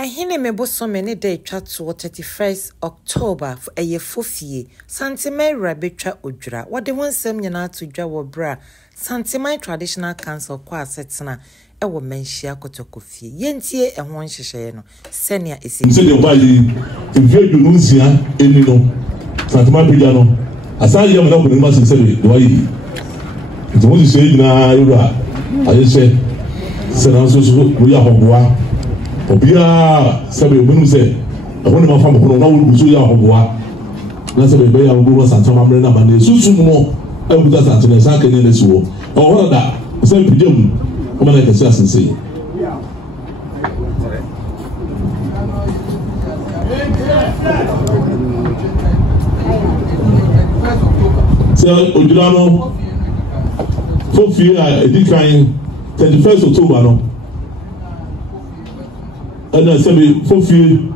Ahine me bosome ne day twa to 31st October for a fofie. Santimai betwa odwura. What the one sem nyina to dwa wo bra. Santimai Traditional Council kwa setena e wo menhia kotokofie. Yentie e ho nhyehyeye no. Senia esi. Mse de bayi evie dununsia eni no. Santimai pija no. Asa ye mo na ko ma se de wayi. Nti mo se nyina yura. Ayese. Se na so wo ya hoboa. Obia sabe menu se ahone ma fam kono na wo buso ya hoboa na sabe be ya wo Santoma mre na ba na susu mo e buta Santoma sa kene na siwo o hora da se pidem o ma na kase asense se odura no fofi a edikan 31st October no ana sabe fofi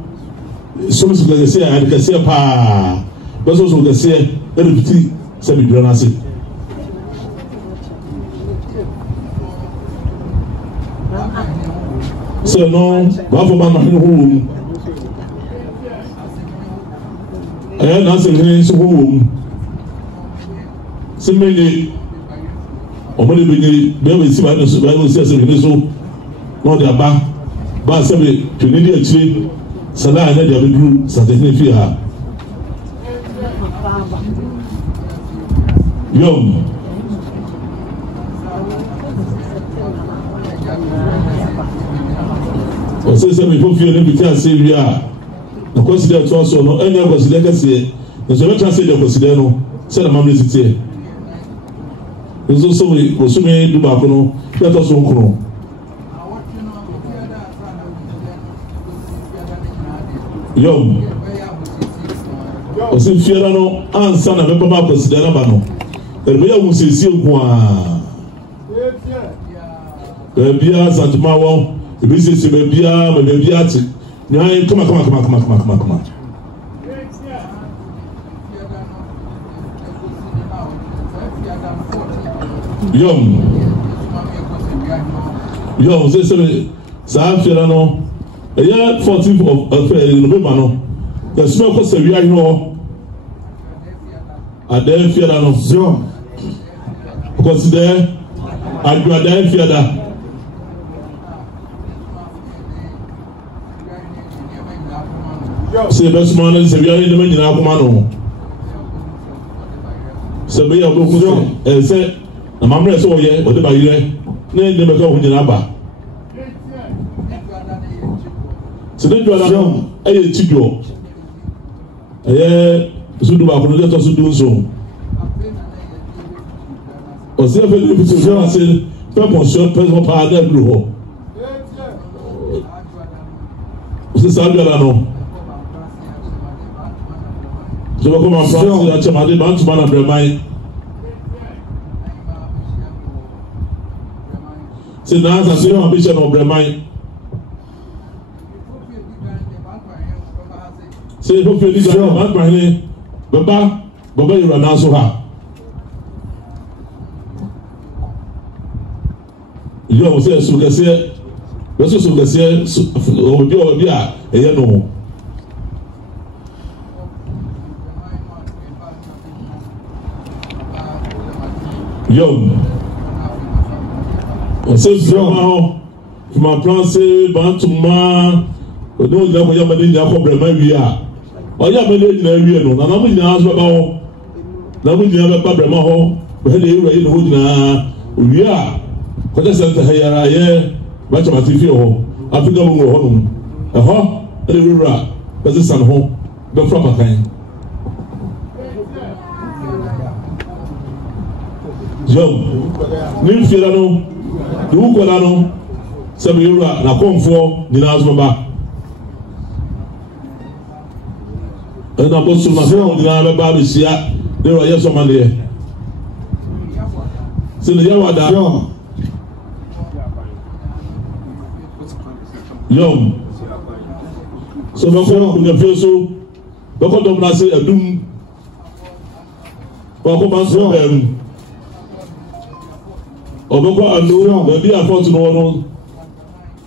so que se a que se pa baso so que se repeti sabe durana se se não va for man no na se ni so ho se mele o mo le be si ba no so ba se ni so no de aba ba sabe tunidi achire sala na dia bedru satene fi ha yom o se sabe fo fi ne bi ase wi a na consider to so no enya consider kase no so betra se de consider no se na mamle sitie so so we o so me du ba ko no ya to so nkono yom o se fiera no ansa na me papa consider ba no ebe ya musisi nko a bia Santoma wo ebe sisi bia ati nyai kama yom se sa fiera no eya 14th of November no the smell ko se wi ayi no ade fiada no so consider ade fiada se be small na se wi ayi no nyina akoma no se be ya bo ko se na mamre se wo ye o de ba yire na de be ka ho nyina ba se de jwa la eye tido eye sudu ba ko de to sudu so o se fe le petit jean c'est pas bon sur pas pas de gros c'est ça là non je vais commencer à chamade ban tu bana vraiment c'est dans ça c'est ambition au vraiment se ko fe di ga ma gba ni baba yura na so ha yo se so kase yo so kase obi a eye no yo on se vraiment ma plan c'est Bantuma o no ya ko ya ma ni ya ko brema wi a oya me le nyina wi no na mo nyina so ba ho na mo nyina ba brema ho be le wi no ho nyina wi a ko da senta hayara ye ba chama ti fi ho afika mo ho no ho le wi ra ba se san ho be fra makan jom ni fi ra no du ko la no se be ra na konfo nyina so ba na bosu na se on dina ba be sia de ro ye so ma de se le ya wada yom so ba ko na fe so ba ko dom na se adum ba ko ban so em o ba ko anu ba bi afort no no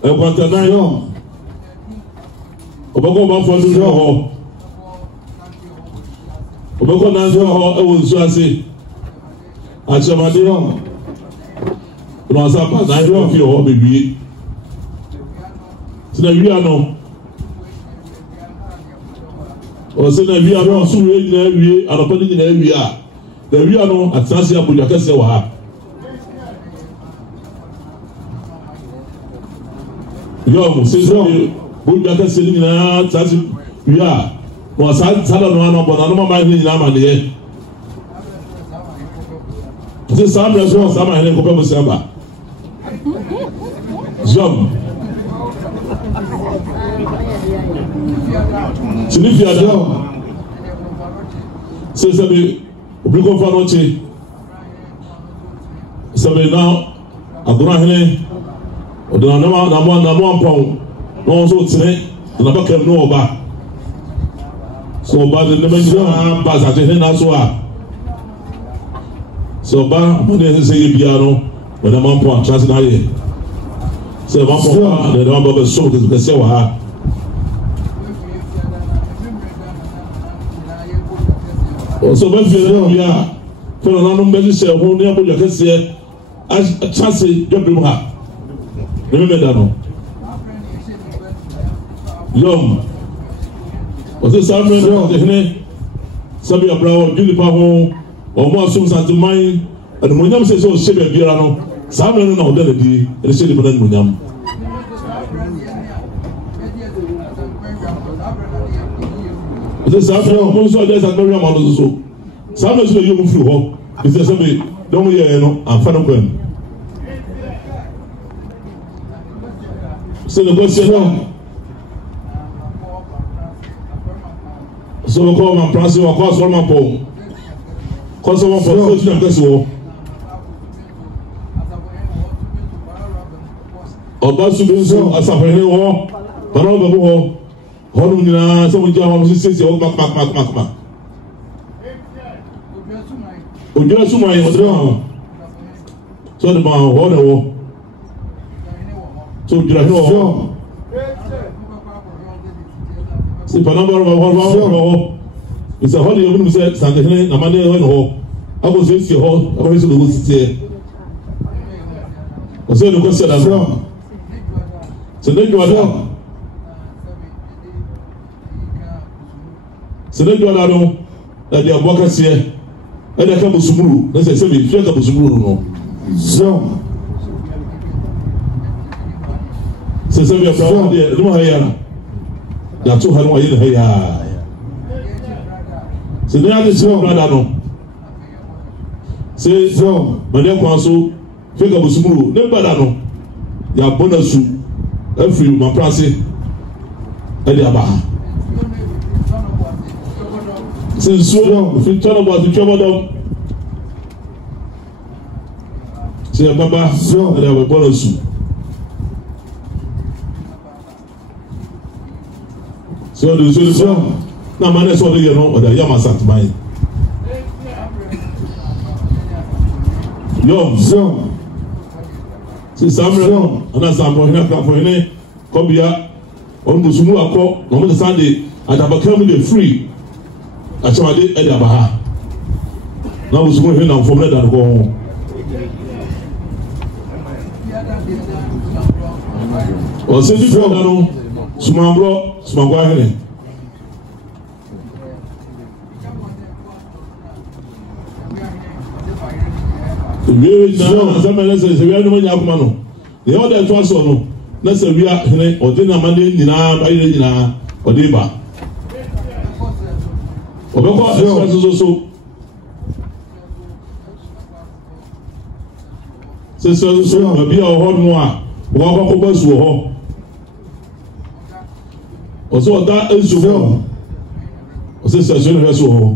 e kwanta na yo obako ba fo do ho obako na zo ho e wo nsu ase achamade ho no sa pa na yo fi ho bewie sina wi ano o sina wi ano so we nyina wi anopa ni nyina wi a da wi ano atase abuja kase wa ha yo sisa buja kase ni nyina atase wi a no sa sada no ano bona no ma ni nyina ma de se samra so sama hele ko pe mo samba Jom. Sinifia Jom. C'est ça, mais oublie qu'on fait noter. Ça veut dire, à Gourahene, on donne un pound. Non, on s'en on n'a pas qu'un nom au bas. So, au bas de l'émission, pas à tenir à soi. So, au bas, on est essayé bien, non? On a un point, ça c'est d'ailleurs. C'est vraiment pour les gens qui sont que c'est ça. On se met bien bien. Pour le nom de c'est on est pour le que c'est ça c'est de plus bas. Le même d'anno. L'homme. On se sent bien de ça bien bravo du parent au moins son sentiment et le moyen c'est ça c'est bien non. Ça me non de dire et c'est le bon moyen. C'est ça fait on soit des amis à mon so. Ça me c'est le fou ho. C'est ça mais donc il y a non en fin de compte. C'est le bon seigneur. So ko ma place wa ko so ma po. Ko so ma po so tu n'as ọba subinso asafere wo para ọba bo ho honu nyina se mo ja ho sisi o mak ojura sumai odre ho so de ba ho ne wo so ojura ho se pa number ho isa ho de yo se sangene na mane ho ako sisi ho ako sisi do sisi o se no ko se da so c'est des doigts c'est des doigts non et des bois cassés et des câbles soumbrous c'est bien fait câbles soumbrous non c'est ça bien fait non hayana la tout hanou hayana haya c'est bien des gens là non c'est ça mais quoi so fait câbles soumbrous ne pas là non il y a bonne sou every ma place elle est là-bas c'est sûr si tu as pas tu vas dans c'est baba elle est bonne sous c'est de solution na mané so de non oda ya ma sat mai yo c'est ça vraiment on a ça pour une combien on nous soumou encore on me descend adabakam de free achamade e da ba na nous soumou na formule da ko o se di fo da no sumangro ahene we na zamana se we no nya kuma no e o da to aso no na se we ahene o de na mande nyina ayi nyina o de ba o be ko so bi o ho no a o ko ba su ho o so da ensu ho o se so no so ho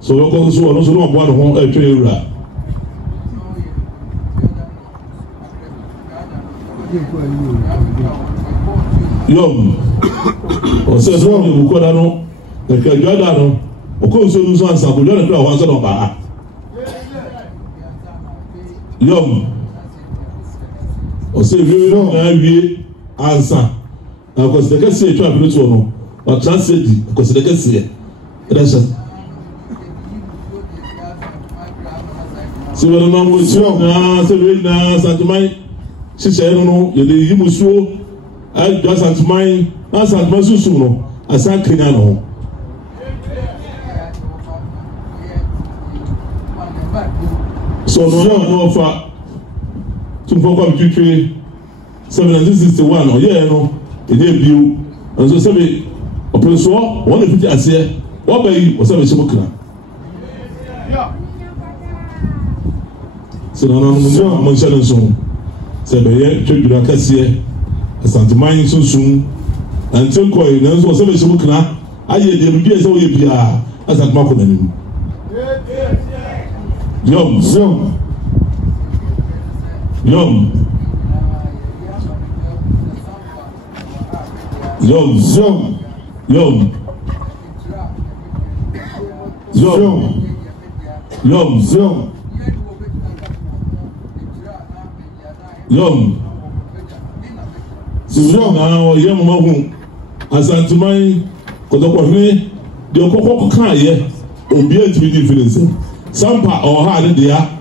so we ko so no so no bo no ho e twe ewura yom o se so ni ko da no e ka joda no o ko so so ansa ko joda kra wa so no ba yom o se vi no na wie ansa because the case twa bi to no o translate because the case e da sha so when no mo na se we na santumai sise no ye de yimusuo ai do santumai na santumai susu no asa kenya no so no offer to for computer 1761 or yeah no e dey biu and so say operation one of the ase what by you was say shemokra so no mo nshare so say be ye twedura kase asanteman sunsun until koi na so say shemokra aye dey bi say we bia asantema ko nanim Yom. Yom. Now, young Mahu, as Antimai, Kotopone, the Okoko Kaye, obedient to be different. Sampa or hard there,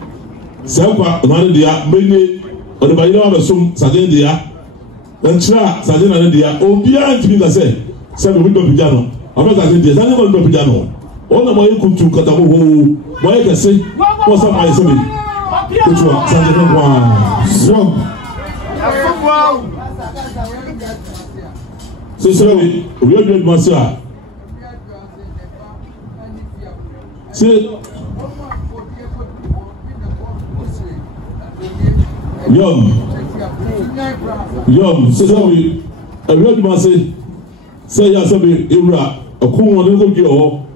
Sampa, another there, many or the Bayo of a sum, Sadin there, and Tra, Sadin and there, obedient to be the same. Some window piano, I'm not saying there's anyone but piano. All the way come to Katamu, why can say, what's up my son? Which one? Sadin one. So, we are good, Master. See. Yom, so we a red massy say Yasabi Ibra, a cool one little girl,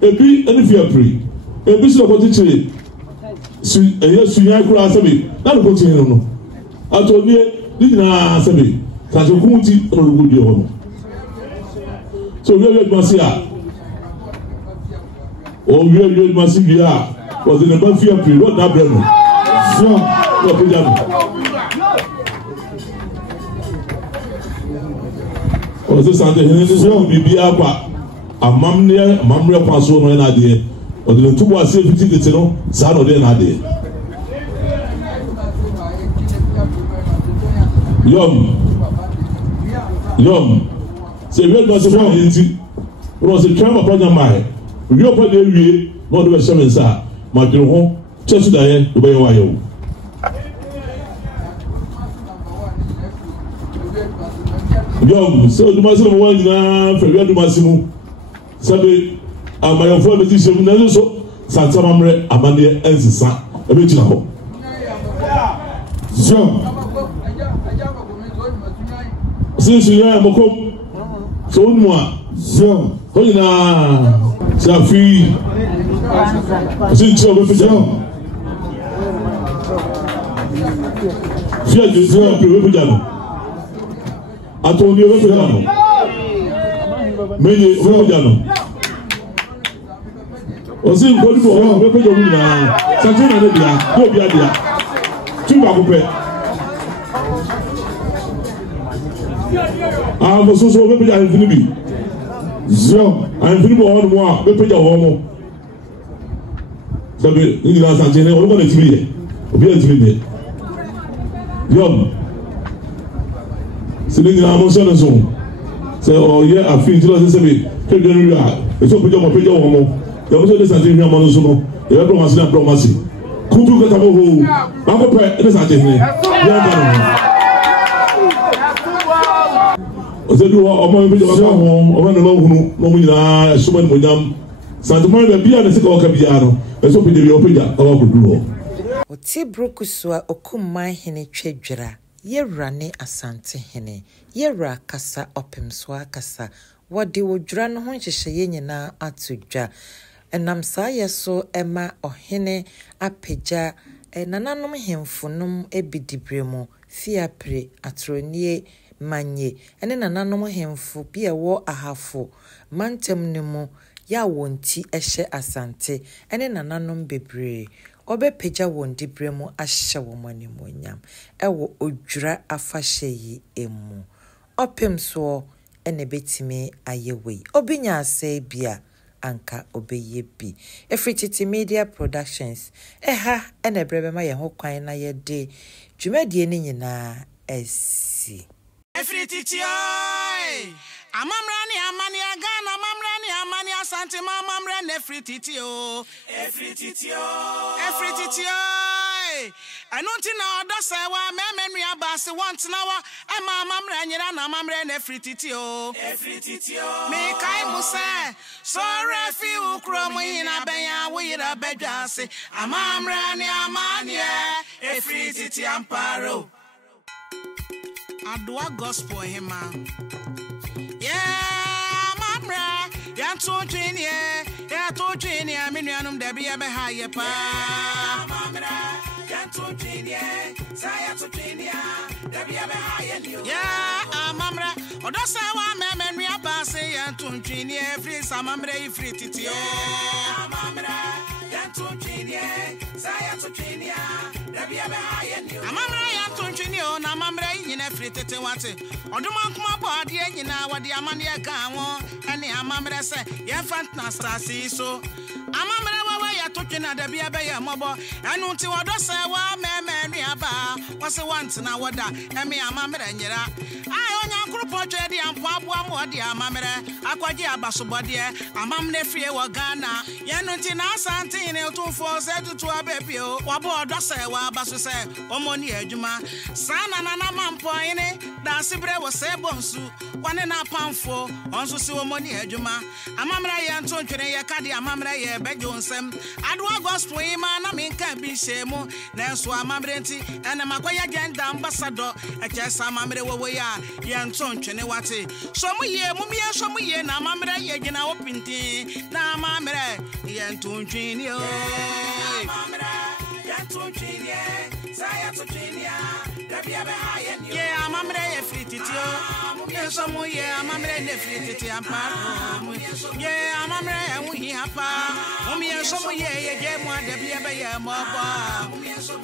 a bit any fear free, a bit of what it is. A yes, you are Asabi, not a continue. I told you, didn't I, Asabi, such a community or a good girl. So we are Massia. Oh, we are Massia was in a bad fear free, what that brother. Ose sante hene so bibi akwa amamre kwaso no na de o de tubo ase fiti tete no sa no de na de yom se we do se fo yinti ro se twa papa nya mai wi opa de wie no do be shemensa ma de ho chesu da ye do be wa ye o Yom, so the master one na February Masimu. Sabe, my phone is so Santa Mamre, Amania, and Sa, a bit now. So, since you are Moko, so moi, so, Hoina, Safi, since you are with John. Fear you, John. Atoni we pe jano meje we pe jano osi ngoli bo we pe jomi na santina ne bia ko bia dia tu ba ko pe mo so we pe jano fini bi zo an fini bo on mo we pe jano mo sabe ni na santina o ko na tibi ye obi an tibi ye yom Sini na mo sene so se o ye afin ti lo se be ke de ri a e so pejo mo ya mo so de sante hia mo no so no e be ma sina ma si kutu ka ta mo ho ma ko pe de sante hia ya ba no o se du o mo pejo ka ho o ma no ma hunu mo mu nyina so ma mo nyam sante mo be bia na se ka o ka bia no e so pejo bi o peja ka wa ko du ho o ti brokusua okumman hene twedwira Yera ne asante hene yera kasa opemswa kasa wode wodwura no ho nhyehyeye nyina atodwa enam saa yeso ema ohene apagya nananom hemfunum ebidibremu fiapre atronie manye ene nananom hemfu bia wo ahafo mantem nemu ya wonti ehye asante ene nananom bebre obepagya won dibremu ahye wo manimonyam ewo odwura afahye yi emu opem so ene betimi ayewe obinya ase bia anka obeye bi Efrititi Media Productions eha ene brebe ma ye ho kwan na ye de dwumadie ni nyina esi Efrititi oi amamrani amani agana amamrani amani asante mamamrani Efrititi o Efrititi oi anunti na odo sewa memenu abase want na wa amamrani nyira na amamrani Efrititi o me kai muse so refi ukromo yina benya wo yira bedwase amamrani amani Efrititi amparo Adwa gospel hima yeah mamra ya to twini menuanum da bia be ha ye pa mamra ya to twini saya to twini da bia be ha ye ni yeah mamra odo sa wa memenu abase ya to twini free samamra Efrititi o mamra ya to twini saya to twini da bia be ha ye ni mamra ya to twini o na mamra nyina Efrititi wate oduma kuma body nyina wade amane aka won ene amamre se ye fantna stasi so amamre wawa ya totwina da bia be ye mobo enu nti wodo se wa memenu aba wase want na woda eme amamre nyira ai onya nkrupo twede ampo aboa mo de amamre akwaje abasobode amamne fie wo Ghana ye nu nti na asante ne otumfo se tutu abebio wabo odo se wa abaso se omoni adwuma sana na mampo ene da sibre wo se bonsu wane na pamfo onso se omoni adwuma amamra ye nto ntwene ye kade amamra ye bedwonsem adwa gospel ima na menka bi shemu na so amamre nti ene makwaya gender ambassador ekesa amamre wowo ya ye nto ntwene wate so mu ye na amamra ye gina opinti na amamre ye nto ntwene o amamra ye nto ntwene saya to ntwene da bia be ha ye ni ye amamre Efrititi o so mu ye amamre Efrititi amparo ye amamre enwu hi apa ye so mu ye je mu da bia be ye mo ba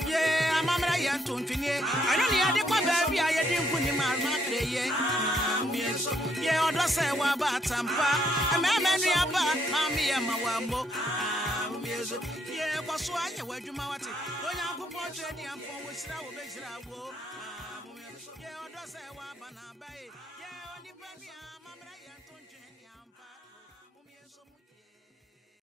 ye amamre ye nto ntwene ano ne ade kwa ba bia ye di nkuni ma matre ye ye odo se wa ba tampa amemenu aba mami ye ma wa mbo ye kwaso anya wadwuma wate onya akopọ twedi ampo wo sira wo be sira wo ye odo se wa ba na ba ye oni pa ni amamra ye nto